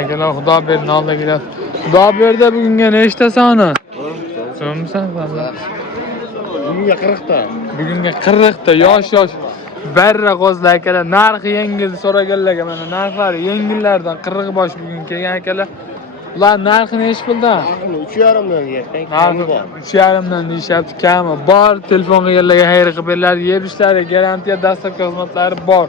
Akalar xudo ber, nolda keladi. Xudo berdi bugunga nechta soni? So'msan valla. Bugunga 40 ta. Bugunga 40 ta yosh barra qo'zlar akalar. Narxi yengil so'raganlarga mana narxlari yengillardan 40 bosh bugun kelgan akalar. Ular narxi nech puldan? 3,5 dan deyapti. Narxi 3,5 dan deyapti. Kami bor. Telefon qilganlarga xayr qilib beriladi. Yeb ishlari garantiya dastlabki xizmatlari bor.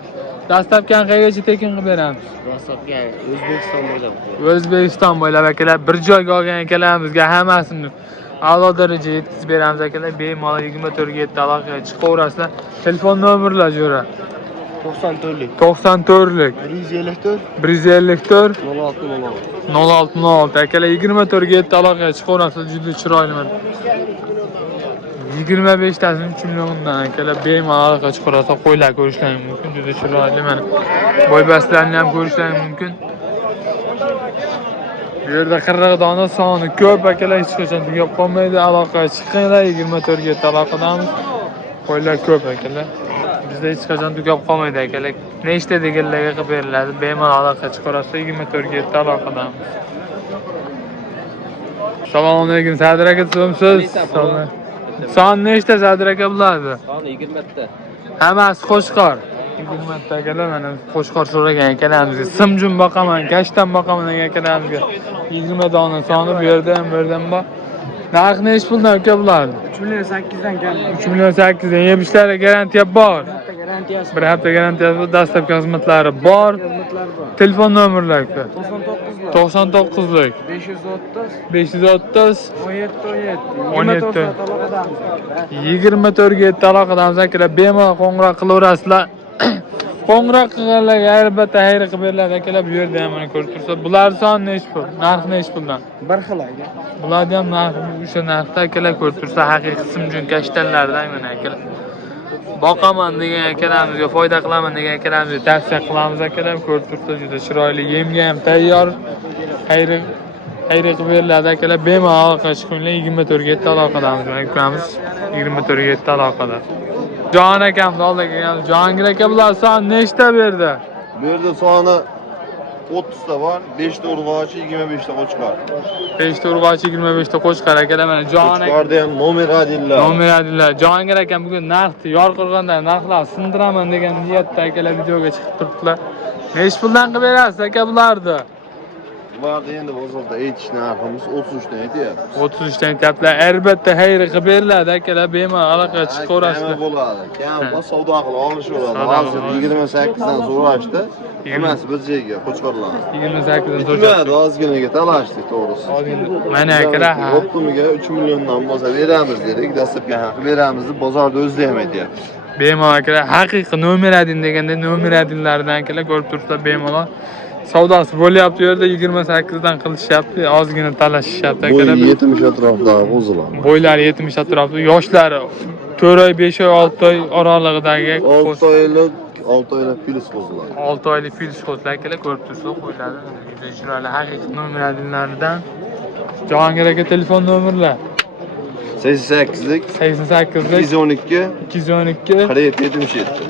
Dastlabkani qayergacha tekin qilib beramiz? Dastlabki O'zbekiston bo'ylab. O'zbekiston bo'ylab akalar bir joyga olgan akalarimizga hammasini a'lo darajada yetkazib beramiz akalar. Bemalol 24 ga aloqaga chiqaverasizlar. Telefon nomerlar jo'ra. 94lik. 94lik. 154 154 06 06 akalar 24 ga aloqaga chiqaverasizlar. Juda chiroyli mana. 25 tasini 3 milliondan akalar bemalol aloqaga chiqaverasizlar. Qo'ylar ko'rishlaringiz mumkin. Juda chiroyli mana. Boybastlarni ham ko'rishlaringiz mumkin. Bu yerda 40 dona soni ko'p akalar, hech qachon tugab qolmaydi. Aloqaga chiqinglar, 24 ga aloqadamiz. Qo'ylar ko'p akalar. Bizda hech qachon tugab qolmaydi akalar. Nechta deganlarga qilib beriladi. Bemalol aloqaga chiqarasiz, 24 ga aloqadamiz. Assalomu alaykum, Sadir aka, so'msiz. Son nechta Sadir aka bo'ladi? Soni 20 ta. Hammasi Qo'shqor. 20 ta akalar mana Qo'shqor so'ragan akalarimizga simjun boqaman, gashtan boqaman degan akalarimizga 20 dona soni bu yerda ham bor. Narxi nech puldan aka bularni? 3,8 dan kam. 3,8 dan yeb ishlari garantiya bor. Garantiyasi. Bir hafta garantiyasi bor, dastlabki xizmatlari bor. Telefon nomerlari 99lik 530 17 24 ga aloqadamiz akalar. Bemalol qo'ng'iroq qilaverasizlar. Qo'ng'iroq qilganlarga albatta xayr qilib beriladi akalar. Bu yerda ham mana ko'rib tursa, bular soni nech pul? Narxi nech puldan? Bir xil aka. Bularni ham narxi o'sha narxda akalar, ko'rib tursa, haqiqiy simjun kashtanlardan mana akalar. Boqaman degan akalarimizga, foyda qilaman degan akalarimizga tavsiya qilamiz akalar. Ko'rib tursa, juda chiroyli, yemga ham tayyor. Xayr qilib beriladi akalar. Bemalol aloqaga chiqinglar, 24 ga aloqadamiz. Mana ko'ramiz, 24 ga aloqada. Jon akam oldiga kelgan. Jongir aka bular son nechta berdi? Bu yerda soni 30 ta bor, 5 ta urg'ochi, 25 ta qo'chqor. 5 ta urg'ochi, 25 ta qo'chqor akalar. Mana Jon aka. Qo'chqorda ham nomer adillar. Nomer adillar. Jongir akam bugun narxni yorqirganda narxlar sindiraman degan niyatda akalar videoga chiqib turibdilar. Nech puldan qilib berasiz aka bularni? Bularda endi bozorda aytish narximiz 33 dan aytyapmiz. 33 dan aytyaptilar. Albatta xayr qilib beriladi akalar. Bemalol aloqaga chiqaverasizlar. Kam bo'ladi. Kam bo'lsa savdo qilib olishadi. Hozir 28 dan so'rashdi. Hammasi bir joyga qo'chqorlar. 28 dan so'rashdi. Ozginaga talashdik to'g'risi. Mana akalar. Optimiga 3 milliondan bo'lsa beramiz dedik. Dastlabki haqi beramiz deb bozorda o'zida ham aytyapmiz. Bemalol akalar, haqiqiy nomer adin deganda nomer adinlardan akalar ko'rib turibsizlar, bemalol savdosi bo'lyapti. Bu yerda 28 dan qilishyapti, ozgina talashishyapti akalar. Bo'y 70 atrofida o'ziladi. Bo'ylari 70 atrofida, yoshlari 4 oy, 5 oy, 6 oy oralig'idagi 6 oylik fils qo'ziladi. 6 oylik fils qo'zlar akalar, ko'rib turibsizlar, qo'ylari juda chiroyli, haqiqiy nomer adinlaridan. Jahongir aka telefon nomerlar 88lik 212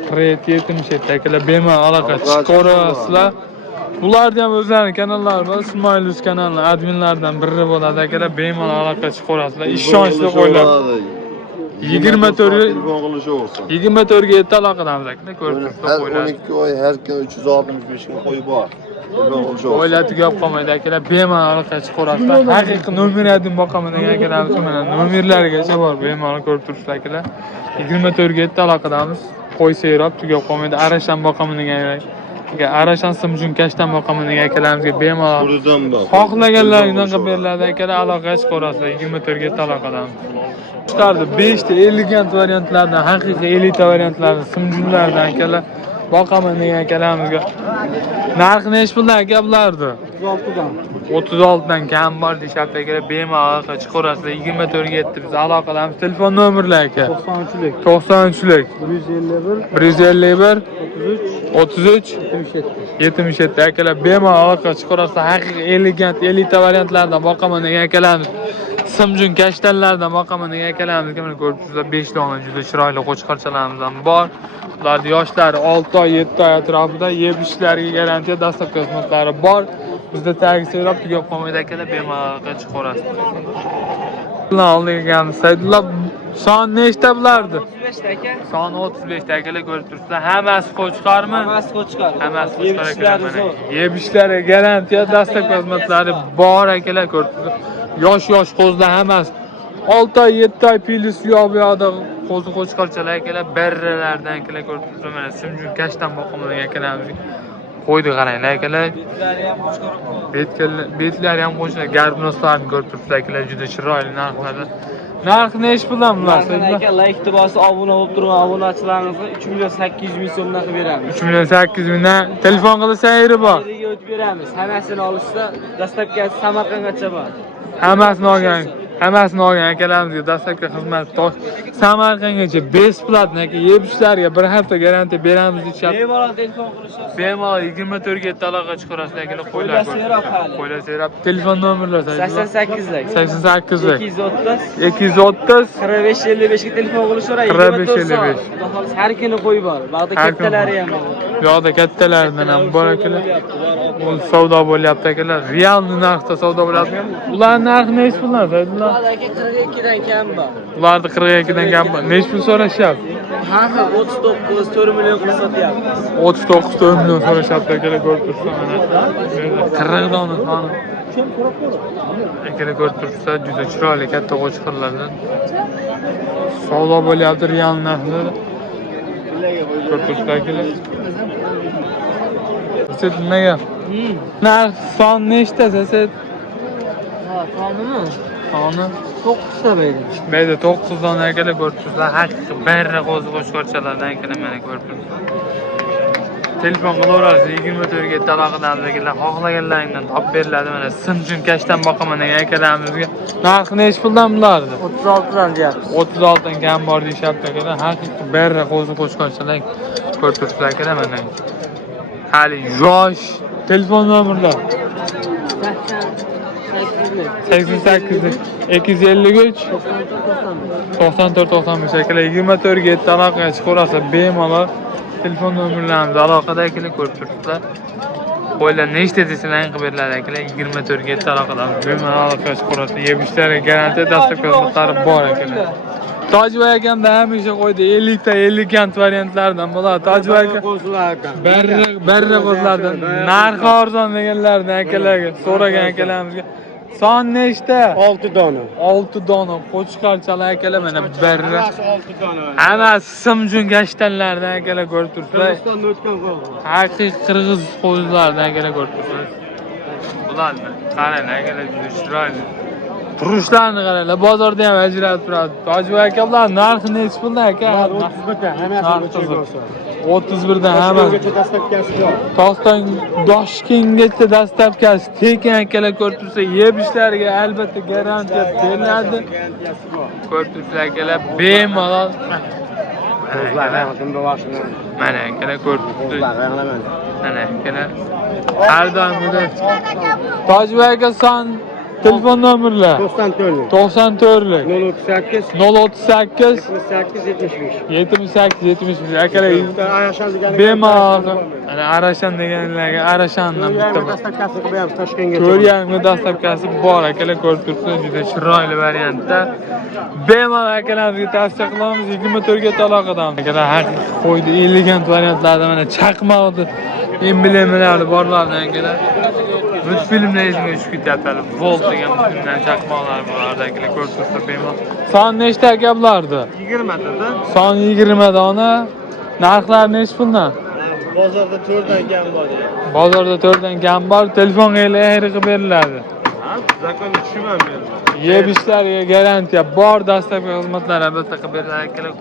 47 akalar, bemalol aloqa chiqaverasizlar. Bularni ham o'zlarining kanallari bor, Ismoilus kanali adminlaridan biri bo'ladi akalar. Bemalol aloqa chiqaverasizlar. Ishonchli qo'ylar. 24 ga aloqadamiz akalar. Ko'rib turibsizlar qo'ylar. 12 oy har kun 365 kun qo'y bor. Qo'ylar tugab qolmaydi akalar. Bemalol aloqa chiqaverasizlar. Haqiqiy nomer adin boqaman degan akalarimiz mana nomerlarigacha bor. Bemalol ko'rib turibsizlar akalar. 24 ga aloqadamiz. Qo'y seyrab tugab qolmaydi. Arashan boqaman degan Arashan simjun kashtan boqaman degan akalarimizga bemalol xohlaganlaringdan qilib beriladi akalar. Aloqaga chiqaverasizlar, 24 ga aloqadamiz. Chiqardi 5 ta elegant variantlardan, haqiqiy elita variantlardan, simjunlardan akalar boqaman degan akalarimizga. Narxi nech puldan aka bulardi? 36 dan. 36 dan kam bor deyapti akalar. Bemalol aloqa chiqaverasizlar, 24 ga yetdi. Biz aloqadamiz. Telefon nomerlar aka. 93lik 151 33 77 akalar. Bemalol aloqa chiqaverasizlar. Haqiqiy elegant elita variantlardan boqaman degan akalarimiz. Simjun kashtanlardan boqaman degan akalarimizga mana ko'rib turibsizlar, 5 dona juda chiroyli qo'chqorchalarimiz ham bor. Ularning yoshlari 6 oy, 7 oy atrofida, yeb ishlariga garantiya dastlabki xizmatlari bor. Bizda tagi so'rab tugab qolmaydi akalar, bemalol chiqib ko'rasiz. Bular olganmiz. Saydullo son nechta bulardi? 35 ta aka. Son 35 ta akalar ko'rib turibsizlar. Hammasi qo'chqarmi? Hammasi qo'chqar. Hammasi qo'chqar akalar mana. Yebishlari garantiya dastlab xizmatlari bor akalar ko'rib turibsizlar. Yosh qo'zlar hammasi 6 oy 7 oy pili suyoq bu yoqda qo'zi qo'chqarchalar akalar, berralardan akalar ko'rib turibsizlar. Mana simjun kashdan boqaman akalarimiz. Qo'ydi qaranglar akalar. Betlari ham qo'shlar, garbnoslarni ko'rib turibsizlar akalar, juda chiroyli narxlarda. Narx nechi puldan bular? Aka, like bosib obuna bo'lib turgan obunachilarimizga 3 million 800 ming so'mdan qilib beramiz. 3 million 800 mingdan telefon qilsa yeri bor. Yerga o'tib beramiz. Hammasini olishsa, dastlabki Samarqandgacha bor. Hammasini olgan akalarimizga dastlabki xizmat Samarqandgacha besplatno aka, yebishlarga bir hafta garantiya beramiz deyapti. Bemalol telefon qilishsa, Bemalol 24 ga aloqa chiqarasiz akalar, qo'ylar. Qo'ylar serap. Telefon nomerlari 88 lik. 88 lik. 230 230 45 55 ga telefon qilishaveradi. 45 Har kuni qo'yib bor. Ba'da kattalari ham bor. Bu yoqda kattalaridan ham bor akalar. Bu savdo bo'lyapti akalar. Realni narxda savdo bo'lyapti. Ularning narxi nechi puldan Saydullo? Aka 42 dan kam bor. Ularni 42 dan kam bor. Nechi pul so'rashyapti? Ha, 39 4 million qilib sotyapmiz. 39 4 million so'rashyapti akalar, ko'rib turibsizlar mana. 40 dona soni. Akalar ko'rib turibsizlar, juda chiroyli katta qo'chqarlardan. Savdo bo'lyapti real narxlarda. Ko'rib turibsizlar akalar. Siz nimaga? Narx son nechta siz? Ha, sonimi? Soni 9 ta berdi. Mayda 9 dona akalar ko'rib turibsizlar. Haqiqiy barra qo'zi qo'chqarchalardan akalar mana ko'rib turibsizlar. Telefon qilaverasiz, 24 ga aloqadamizdaglar xohlaganlaringdan topib beriladi. Mana simjun kashdan boqaman degan akalarimizga narxi nechi puldan bulardi? 36 dan deyapmiz. 36 dan kam bor deyapti akalar. Haqiqiy barra qo'zi qo'chqarchalar ko'rib turibsizlar akalar mana. Hali yosh. Telefon nomerlar 88 253 94 95 akalar, 24 ga aloqaga chiqarasa bemalol telefon nomerlarimiz aloqada akalar, ko'rib turibsizlar. Qo'ylar nechta desalar qilib beriladi akalar, 24 ga aloqada bemalol aloqaga chiqarasa, yebishlari garantiya dastlabki xizmatlari bor akalar. Tojboy akamda hamisha qo'ydi 50 ta 50 kant variantlardan bo'ladi. Tojboy aka barra qo'zlardan narxi arzon deganlardan akalarga so'ragan akalarimizga son nechta? 6 dona. 6 dona qo'chqarchalar akalar mana barra. 6 dona. Hammasi simjun gashtanlardan akalar, ko'rib turibsizlar. Qirg'izistonda o'tgan qo'zi. Haqiqiy qirg'iz qo'zlaridan akalar, ko'rib turibsizlar. Bularni qarang akalar, juda chiroyli. Turishlarni qaranglar, bozorda ham ajralib turadi. Tojboy aka, bular narxi nechi puldan aka? 31 ta, hammasi 31 dan hammasi. Toshdan Toshkentgacha dastlabkasi tekin akalar, ko'rib tursa, yebishlariga albatta garantiya beriladi. Ko'rib tursa akalar, bemalol. Mana akalar, ko'rib tursa. Mana akalar. Har doim Tojboy aka, son telefon nomerlar 94 038 78 75 akalar, bemalol ana Arashan deganlarga Arashandan bitta ko'rganmi dastlabkasi bor akalar, ko'rib turibsiz, juda chiroyli variantda. Bemalol akalarga tavsiya qilamiz, 24 ga aloqadamiz akalar. Haqiqiy qo'ydi elegant variantlarda mana chaqmoqdi emblemlari borlardan akalar. Multfilmlar esimga tushib ketyapti. Volt degan multfilmdan chaqmoqlar borlardan akalar, ko'rib turibsiz bemalol. Son nechta aka bulardi? 20 ta. Son 20 dona. Narxlar nechi puldan? Bozorda 4 dan kam bor. Bozorda 4 dan kam bor, telefonga qilib beriladi. Ha, zakon tushunmam men. Yebishlariga garantiya bor, dastlabki xizmatlar albatta qilib beriladi akalar.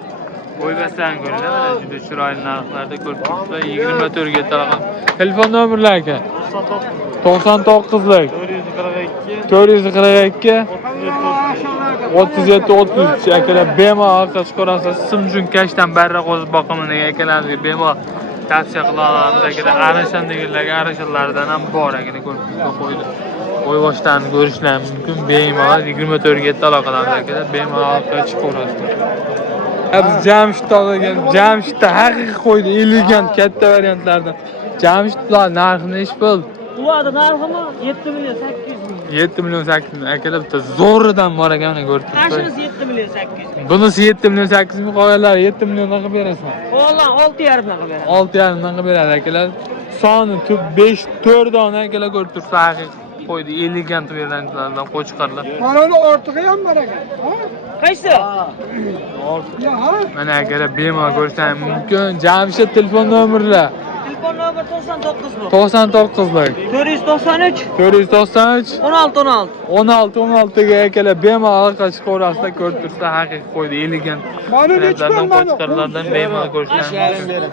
Qo'ymasdan ko'ringlar, mana juda chiroyli narxlarda ko'rib turibsizlar. 24 ga aloqa. Telefon nomerlar aka 99 lik 442 37 33 akalar, bemalol orqa chiqarasiz. Simjun kashdan barra qo'zib boqaman degan akalarga bemalol tavsiya qilamiz akalar. Arashan deganlarga arashanlardan ham bor akalar, ko'rib turibsizlar. Qo'y boshlarini ko'rishlari mumkin. Bemalol 24 ga aloqadamiz akalar, bemalol orqa chiqarasiz. Biz Jamshidda haqiqiy qo'ydi elegant katta variantlardan. Jamshidlar narxi nechi pul? Ularda narximi 7 milyon 800 milyon. 7 milyon 8 milyon. Akalar bitta zo'ridan bor ekan, mana ko'rib turibsiz. Qarshisi 7 milyon 800 milyon. Bunisi 7 milyon 8 milyon, qolganlar 7 milliondan qilib berasan. Oğlan 6,5 dan qilib beradi. 6,5 dan qilib beradi akalar. Soni 5 4 dona akalar ko'rib turibsiz. Haqiqiy qo'ydi, elegant variantlardan qo'chqarlar. Mana uni ortig'i ham bor ekan. Qaysi? Mana akalar bemalol ko'rishingiz mumkin. Jamshid telefon nomerlar Telefon nomeri 99 bu. 99lik 493 493 16 16. 16 ga akalar bemalol orqa chiqaverasizlar, ko'rib turibsiz. Haqiqiy qo'ydi, elegant Mana variantlardan nechta mana? qo'chqarlardan bemalol ko'rishingiz mumkin.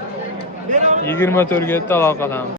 24 ga aloqadamiz.